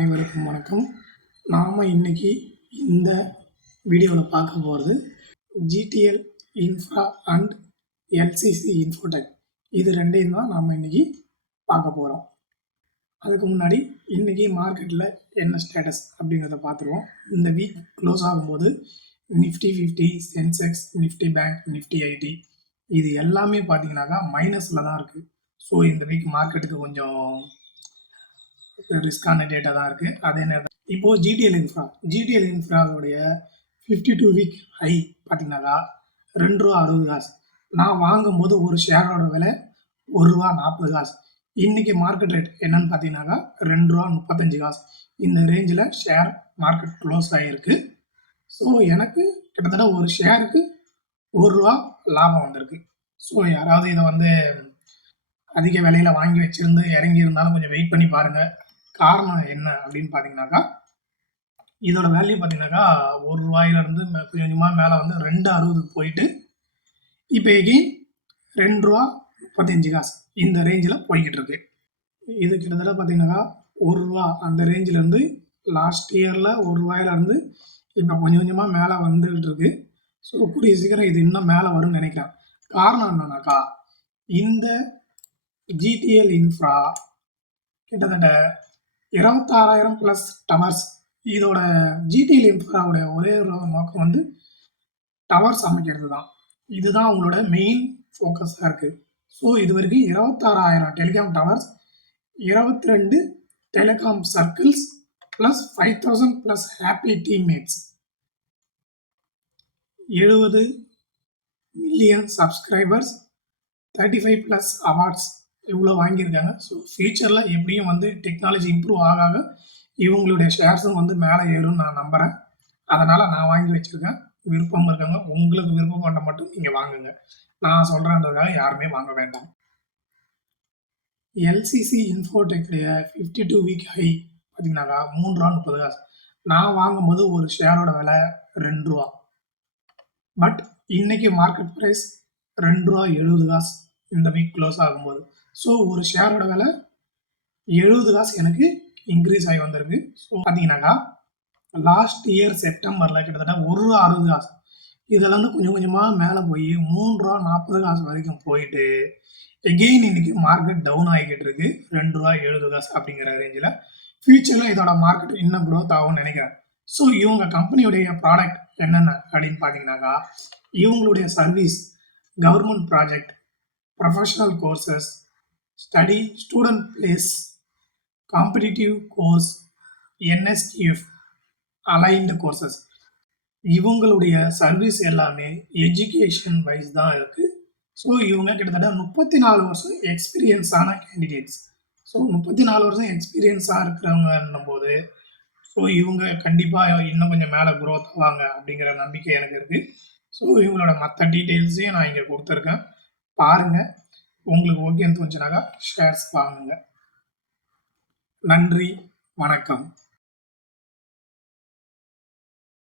அனைவருக்கும் வணக்கம். நாம் இன்னைக்கு இந்த வீடியோவில் பார்க்க போகிறது GTL infra and LCC Infotech. இது ரெண்டையும் தான் நாம் இன்னைக்கு பார்க்க போகிறோம். அதுக்கு முன்னாடி இன்றைக்கி மார்க்கெட்டில் என்ன ஸ்டேட்டஸ் அப்படிங்கிறத பார்த்துருவோம். இந்த வீக் க்ளோஸ் ஆகும்போது நிஃப்டி 50, சென்செக்ஸ், நிஃப்டி பேங்க், நிஃப்டி ஐடி இது எல்லாமே பார்த்தீங்கன்னாக்கா மைனஸில் தான் இருக்குது. ஸோ இந்த வீக் மார்க்கெட்டுக்கு கொஞ்சம் ரிஸ்கான டேட்டா தான் இருக்குது. அதே நேரம் இப்போது ஜிடிஎல் இன்ஃப்ராவுடைய 52 வீக் ஹை பார்த்தீங்கன்னாக்கா ₹2.60. நான் வாங்கும்போது ஒரு ஷேரோட விலை ₹1.40. இன்றைக்கி மார்க்கெட் ரேட் என்னன்னு பார்த்தீங்கன்னாக்கா ₹2.35. இந்த ரேஞ்சில் ஷேர் மார்க்கெட் க்ளோஸ் ஆகிருக்கு. ஸோ எனக்கு கிட்டத்தட்ட ஒரு ஷேருக்கு ₹1 லாபம் வந்திருக்கு. ஸோ யாராவது இதை அதிக விலையில் வாங்கி வச்சுருந்து இறங்கி இருந்தாலும் கொஞ்சம் வெயிட் பண்ணி பாருங்கள். காரணம் என்ன அப்படின்னு பார்த்தீங்கன்னாக்கா, இதோட வேல்யூ பார்த்தீங்கன்னாக்கா ₹1 கொஞ்சம் கொஞ்சமாக மேலே ₹2.60 போயிட்டு இப்போ எகெயின் ₹2.35 இந்த ரேஞ்சில் போய்கிட்டு இருக்கு. இது கிட்டத்தட்ட பார்த்தீங்கன்னாக்கா ₹1 அந்த ரேஞ்சிலேருந்து லாஸ்ட் இயரில் ₹1 இப்போ கொஞ்சம் கொஞ்சமாக மேலே வந்துகிட்டு இருக்கு. ஸோ கூடிய சீக்கிரம் இது இன்னும் மேலே வரும்னு நினைக்கிறேன். காரணம் என்னன்னாக்கா, இந்த ஜிடிஎல் இன்ஃப்ரா கிட்டத்தட்ட 26,000 ப்ளஸ் டவர்ஸ். இதோட ஜிடிஎல் இன்ஃப்ராவுடைய ஒரே நோக்கம் டவர்ஸ் அமைக்கிறது தான். இதுதான் அவங்களோட மெயின் ஃபோக்கஸாக இருக்குது. ஸோ இது வரைக்கும் 26,000 telecom towers, 22 telecom circles plus 5,000 plus happy teammates, 70 million subscribers, 35 plus awards இவ்வளோ வாங்கியிருக்காங்க. ஸோ ஃபியூச்சரில் எப்படியும் டெக்னாலஜி இம்ப்ரூவ் ஆக இவங்களுடைய ஷேர்ஸும் மேலே ஏறும்னு நான் நம்புகிறேன். அதனால் நான் வாங்கி வச்சுருக்கேன். விருப்பம் இருக்காங்க, உங்களுக்கு விருப்பம் பண்ண மட்டும் நீங்கள் வாங்குங்க. நான் சொல்கிறேன்றதுக்காக யாருமே வாங்க வேண்டாம். எல்சிசி இன்ஃபோடெக்குடைய 52 வீக் ஹை பார்த்தீங்கன்னாக்கா ₹3.30. நான் வாங்கும்போது ஒரு ஷேரோட விலை ₹2. பட் இன்னைக்கு மார்க்கெட் ப்ரைஸ் ₹2.70 இந்த வீக் க்ளோஸ் ஆகும்போது. ஸோ ஒரு ஷேரோட விலை ₹70 எனக்கு இன்க்ரீஸ் ஆகி வந்திருக்கு. ஸோ பார்த்தீங்கன்னாக்கா லாஸ்ட் இயர் செப்டம்பரில் கிட்டத்தட்ட ₹1.60 இதெல்லாம் கொஞ்சம் கொஞ்சமாக மேலே போய் ₹3.40 வரைக்கும் போயிட்டு எகெயின் இன்னைக்கு மார்க்கெட் டவுன் ஆகிக்கிட்டு இருக்கு ₹2.70 அப்படிங்கிற ரேஞ்சில். ஃபியூச்சரில் இதோட மார்க்கெட் இன்னும் க்ரோத் ஆகும்னு நினைக்கிறேன். ஸோ இவங்க கம்பெனியுடைய ப்ராடக்ட் என்னென்ன அப்படின்னு பார்த்தீங்கன்னாக்கா, இவங்களுடைய service, government project, professional courses, study, student place, competitive course, NSTF, aligned courses, இவங்களுடைய சர்வீஸ் எல்லாமே எஜுகேஷன் வைஸ் தான் இருக்குது. ஸோ இவங்க கிட்டத்தட்ட 34 வருஷம் எக்ஸ்பீரியன்ஸான கேண்டிடேட்ஸ். ஸோ 34 வருஷம் எக்ஸ்பீரியன்ஸாக இருக்கிறவங்கன்னும் போது ஸோ இவங்க கண்டிப்பாக இன்னும் கொஞ்சம் மேலே க்ரோத் ஆவாங்க அப்படிங்கிற நம்பிக்கை எனக்கு இருக்குது. ஸோ இவங்களோட மற்ற டீட்டெயில்ஸையும் நான் இங்கே கொடுத்துருக்கேன், பாருங்கள். உங்களுக்கு ஓகேன்னு தோணுச்சுனாக்கா ஷேர்ஸ் வாங்குங்க. நன்றி, வணக்கம்.